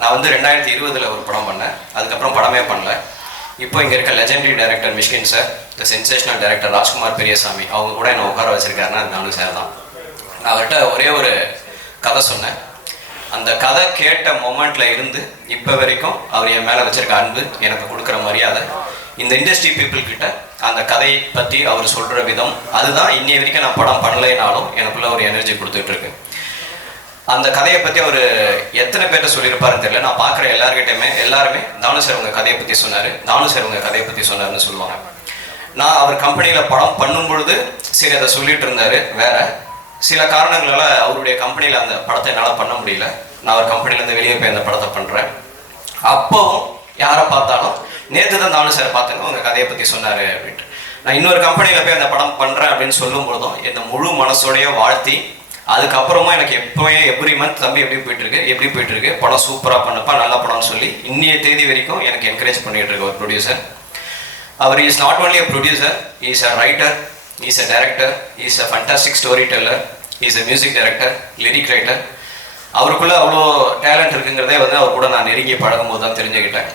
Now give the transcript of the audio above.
நான் வந்து 2020 ஒரு படம் பண்ணேன். அதுக்கப்புறம் படமே பண்ணல. இப்போ இங்கே இருக்க லெஜெண்டரி டைரக்டர் மிஷ்கின் சார், இந்த சென்சேஷனல் டைரக்டர் ராஜ்குமார் பெரியசாமி, அவங்க கூட என்னை உட்கார வச்சிருக்காருன்னா அது நானும் சார் தான். நான் அவர்கிட்ட ஒரே ஒரு கதை சொன்னேன். அந்த கதை கேட்ட மொமெண்ட்ல இருந்து இப்போ வரைக்கும் அவர் என் மேலே வச்சிருக்க அன்பு, எனக்கு கொடுக்குற மரியாதை, இந்த இண்டஸ்ட்ரி பீப்புள் கிட்ட அந்த கதையை பற்றி அவர் சொல்கிற விதம், அதுதான் இன்னைய வரைக்கும் நான் படம் பண்ணலைனாலும் எனக்குள்ள ஒரு எனர்ஜி கொடுத்துட்டு இருக்கு. அந்த கதையை பற்றி அவர் எத்தனை பேர்ட்ட சொல்லியிருப்பாருன்னு தெரியல. நான் பார்க்குற எல்லாருமே தானு சார் உங்கள் கதையை பற்றி சொன்னார், தானு சார் உங்கள் கதையை பற்றி சொன்னார்னு சொல்லுவாங்க. நான் அவர் கம்பெனியில் படம் பண்ணும் பொழுது சரி அதை சொல்லிட்டு இருந்தார். வேற சில காரணங்களால் அவருடைய கம்பெனியில் அந்த படத்தை என்னால் பண்ண முடியல. நான் அவர் கம்பெனிலேருந்து வெளியே போய் அந்த படத்தை பண்ணுறேன். அப்போவும் யாரை பார்த்தாலும் நேற்று தான் தானு சார் பார்த்தேங்க உங்கள் கதையை பற்றி சொன்னார் அப்படின்ட்டு. நான் இன்னொரு கம்பெனியில் போய் அந்த படம் பண்ணுறேன் அப்படின்னு சொல்லும் பொழுதும் என்னை முழு மனசோடைய வாழ்த்தி, அதுக்கப்புறமா எனக்கு எப்போவே எவ்ரி மந்த் தம்பி எப்படி போயிட்டுருக்கு படம் சூப்பராக பண்ணப்பா, நல்ல படம்னு சொல்லி இன்னைய தேதி வரைக்கும் எனக்கு என்கரேஜ் பண்ணிகிட்டு இருக்க ஒரு ப்ரொடியூசர். அவர் is not only a producer, is a writer, is a director, is a fantastic story teller, is a music director, lyric writer. அவருக்குள்ளே அவ்வளோ டேலண்ட் இருக்குங்கிறதே வந்து அவர் கூட நான் நெருங்கி பழகும் போது தான் தெரிஞ்சுக்கிட்டேன்.